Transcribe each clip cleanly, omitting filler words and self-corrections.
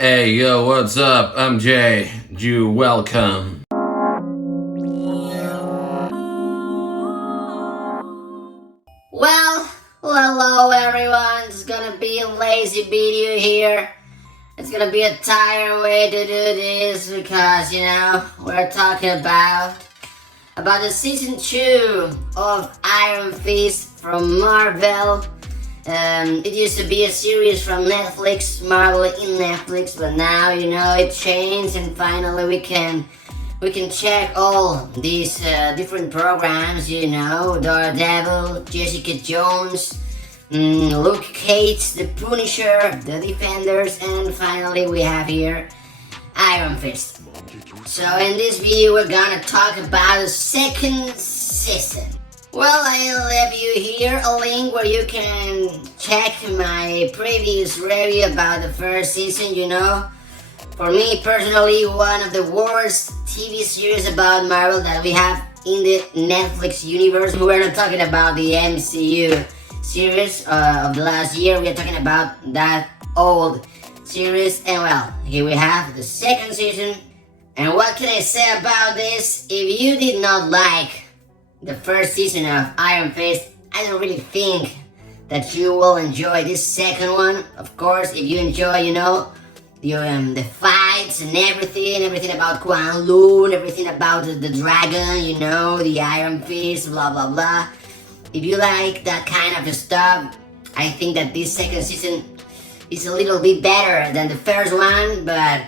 Hey, yo, what's up? I'm Jay. You welcome. Well, hello everyone. It's gonna be a lazy video here. It's gonna be a tired way to do this because, we're talking about the season 2 of Iron Fist from Marvel. It used to be a series from Netflix, Marvel in Netflix, but now it changed, and finally we can check all these different programs. Daredevil, Jessica Jones, Luke Cage, The Punisher, The Defenders, and finally we have here Iron Fist. So in this video we're gonna talk about the second season. Well, I'll leave you here a link where you can check my previous review about the first season. For me personally, one of the worst TV series about Marvel that we have in the Netflix universe. We're not talking about the MCU series of the last year. We're talking about that old series. And well, here we have the second season. And what can I say about this? If you did not like the first season of Iron Fist, I don't really think that you will enjoy this second one. Of course, if you enjoy, the fights and everything about Quan Lun, everything about the dragon, the Iron Fist, blah blah blah. If you like that kind of stuff, I think that this second season is a little bit better than the first one, but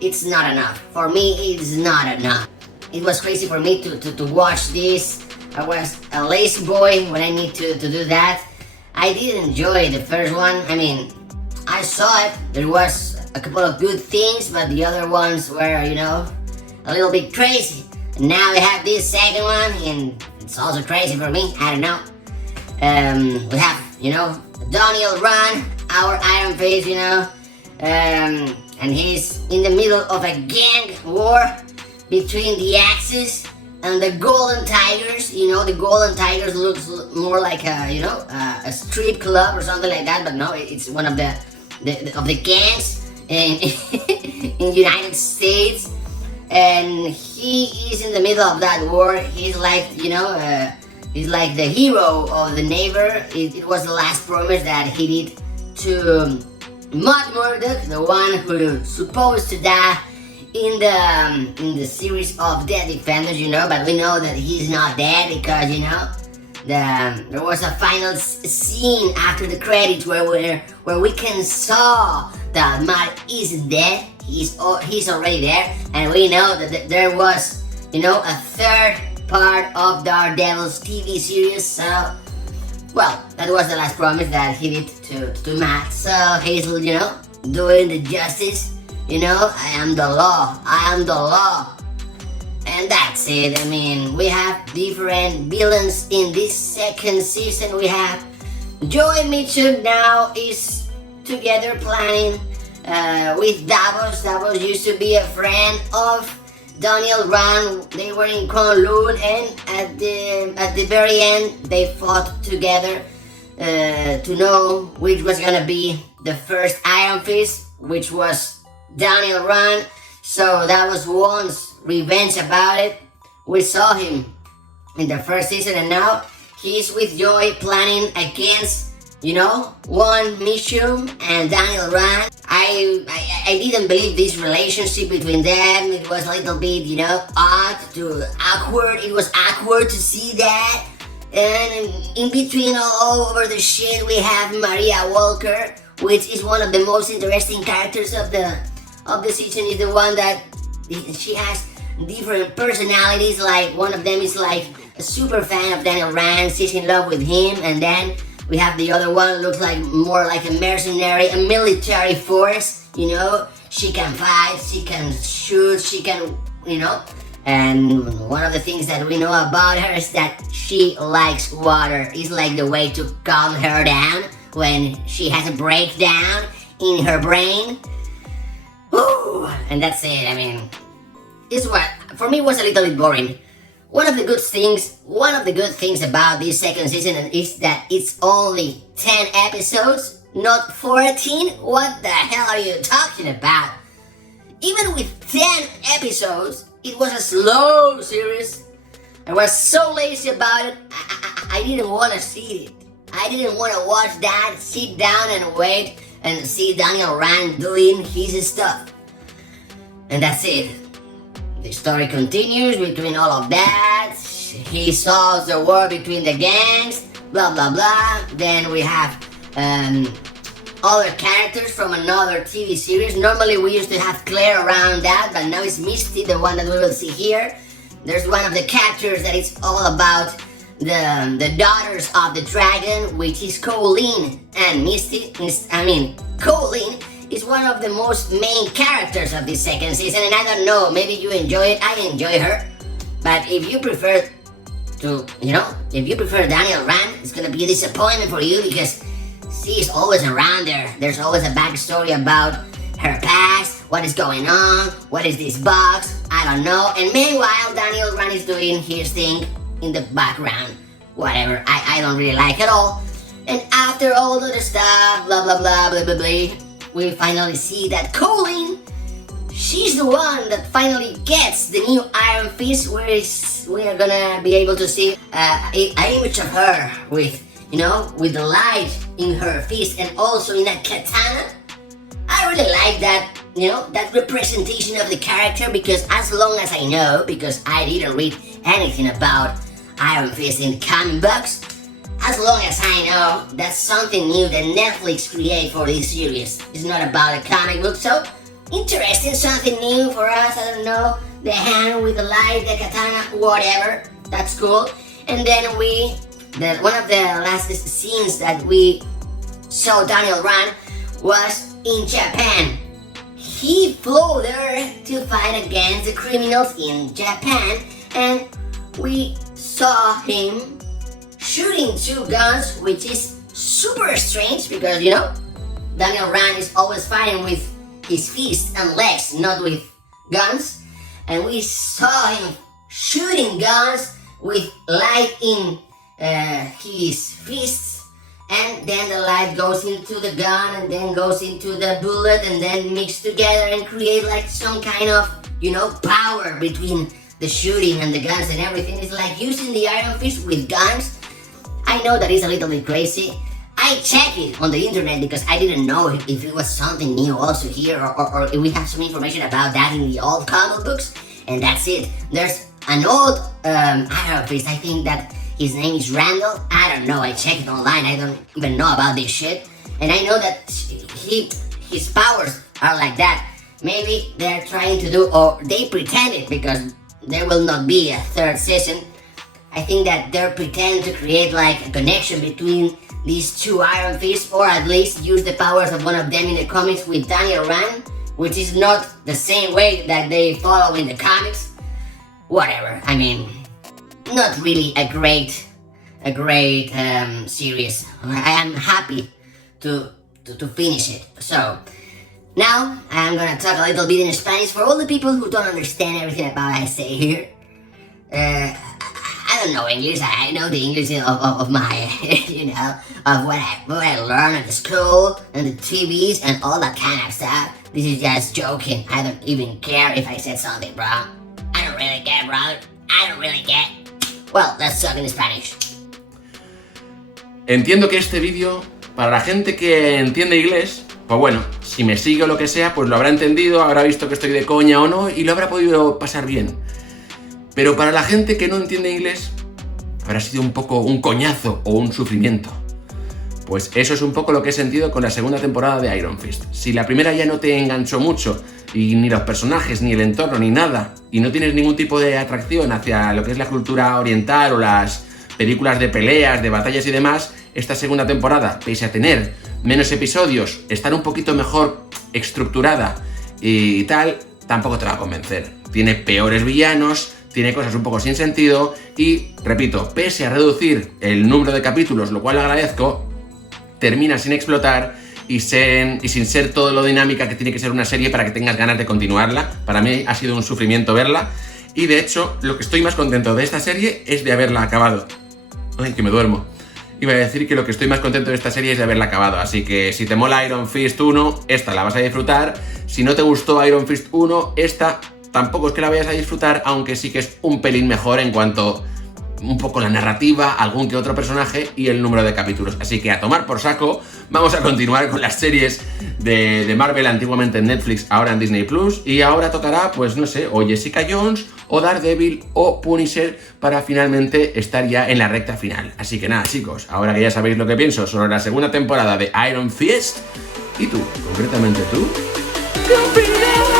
it's not enough. For me, it's not enough. It was crazy for me to watch this. I was a lazy boy when I need to do that. I did enjoy the first one. I saw it. There was a couple of good things, but the other ones were, a little bit crazy. And now we have this second one, and it's also crazy for me. I don't know. We have, Daniel Rand, our Iron Fist, and he's in the middle of a gang war between the Axis and the Golden Tigers. The Golden Tigers looks more like a strip club or something like that, but no, it's one of the gangs in in United States, and he is in the middle of that war. He's like he's like the hero of the neighbor. It was the last promise that he did to Matt Murdock, the one who's supposed to die in the series of The Defenders, but we know that he's not dead because there was a final scene after the credits where we can saw that Matt isn't dead. He's already there, and we know that there was a third part of Daredevil's TV series. So well, that was the last promise that he did to Matt. So he's doing the justice. I am the law. I am the law. And that's it. We have different villains in this second season. We have Joey Mitchell now is together planning with Davos. Davos used to be a friend of Daniel Rand. They were in Kowloon, and at the very end they fought together to know which was gonna be the first Iron Fist, which was Daniel Rand. So that was one's revenge about it. We saw him in the first season, and now he's with Joy planning against, one Mission and Daniel Rand. I didn't believe this relationship between them. It was a little bit, awkward. It was awkward to see that. And in between all over the shit, we have Maria Walker, which is one of the most interesting characters of the season. Is the one that she has different personalities. Like one of them is like a super fan of Daniel Rand, she's in love with him, and then we have the other one looks like more like a mercenary, a military force. She can fight, she can shoot, she can, And one of the things that we know about her is that she likes water. It's like the way to calm her down when she has a breakdown in her brain. Woo! And that's it. This what for me was a little bit boring. One of the good things about this second season is that it's only 10 episodes, not 14? What the hell are you talking about? Even with 10 episodes, it was a slow series. I was so lazy about it, I didn't want to see it. I didn't want to watch that, sit down and wait and see Daniel Rand doing his stuff. And that's it. The story continues between all of that. He solves the war between the gangs, blah blah blah. Then we have other characters from another TV series. Normally we used to have Claire around that, but now it's Misty, the one that we will see here. There's one of the characters that is all about the daughters of the dragon, which is Colleen, and Misty is, Colleen is one of the most main characters of this second season, and I don't know, maybe you enjoy it, I enjoy her, but if you prefer Daniel Rand, it's gonna be a disappointment for you because she's always around there. There's always a backstory about her past, what is going on, what is this box, I don't know, and meanwhile Daniel Rand is doing his thing in the background, whatever, I don't really like it all. And after all the stuff, blah blah blah blah blah blah, we finally see that Colleen, she's the one that finally gets the new Iron Fist, where we are gonna be able to see an image of her with, with the light in her fist and also in a katana. I really like that, that representation of the character, because as long as I know, because I didn't read anything about Iron Fist in the comic books, as long as I know, that's something new that Netflix create for this series. It's not about a comic book, so interesting, something new for us, I don't know, the hand with the light, the katana, whatever, that's cool. And then one of the last scenes that we saw Daniel Rand was in Japan. He flew there to fight against the criminals in Japan, and we saw him shooting 2 guns, which is super strange because, Daniel Rand is always fighting with his fists and legs, not with guns. And we saw him shooting guns with light in his fists, and then the light goes into the gun and then goes into the bullet and then mix together and create like some kind of, power between the shooting and the guns and everything. It's like using the Iron Fist with guns. I know that is a little bit crazy. I checked it on the internet because I didn't know if it was something new also here, or if we have some information about that in the old comic books, and that's it. There's an old Iron Fist, I think that his name is Randall. I don't know, I checked it online, I don't even know about this shit. And I know that his powers are like that. Maybe they're trying to do, or they pretend it because there will not be a 3rd season. I think that they're pretending to create like a connection between these 2 Iron Fists, or at least use the powers of one of them in the comics with Daniel Rand, which is not the same way that they follow in the comics. Whatever, not really a great series. I am happy to finish it. So now I'm gonna talk a little bit in Spanish for all the people who don't understand everything about what I say here. I don't know English. I know the English of my, of what I learned at the school and the TVs and all that kind of stuff. This is just joking. I don't even care if I said something wrong. I don't really care, brother. I don't really care. Well, let's talk in Spanish. Entiendo que este vídeo, para la gente que entiende inglés, pues bueno, si me sigue o lo que sea, pues lo habrá entendido, habrá visto que estoy de coña o no y lo habrá podido pasar bien. Pero para la gente que no entiende inglés, habrá sido un poco un coñazo o un sufrimiento. Pues eso es un poco lo que he sentido con la segunda temporada de Iron Fist. Si la primera ya no te enganchó mucho, y ni los personajes, ni el entorno, ni nada, y no tienes ningún tipo de atracción hacia lo que es la cultura oriental o las películas de peleas, de batallas y demás, esta segunda temporada, pese a tener menos episodios, estar un poquito mejor estructurada y tal, tampoco te va a convencer. Tiene peores villanos, tiene cosas un poco sin sentido y, repito, pese a reducir el número de capítulos, lo cual agradezco, termina sin explotar y sin ser todo lo dinámica que tiene que ser una serie para que tengas ganas de continuarla. Para mí ha sido un sufrimiento verla y de hecho lo que estoy más contento de esta serie es de haberla acabado. Ay, que me duermo. iba a decir que lo que estoy más contento de esta serie es de haberla acabado, así que si te mola Iron Fist 1, esta la vas a disfrutar. Si no te gustó Iron Fist 1, esta tampoco es que la vayas a disfrutar, aunque sí que es un pelín mejor en cuanto un poco la narrativa, algún que otro personaje y el número de capítulos. Así que a tomar por saco, vamos a continuar con las series de Marvel, antiguamente en Netflix, ahora en Disney Plus, y ahora tocará, pues no sé, o Jessica Jones, o Daredevil, o Punisher, para finalmente estar ya en la recta final. Así que nada, chicos, ahora que ya sabéis lo que pienso sobre la segunda temporada de Iron Fist, ¿y tú? Concretamente tú, ¿qué opinas?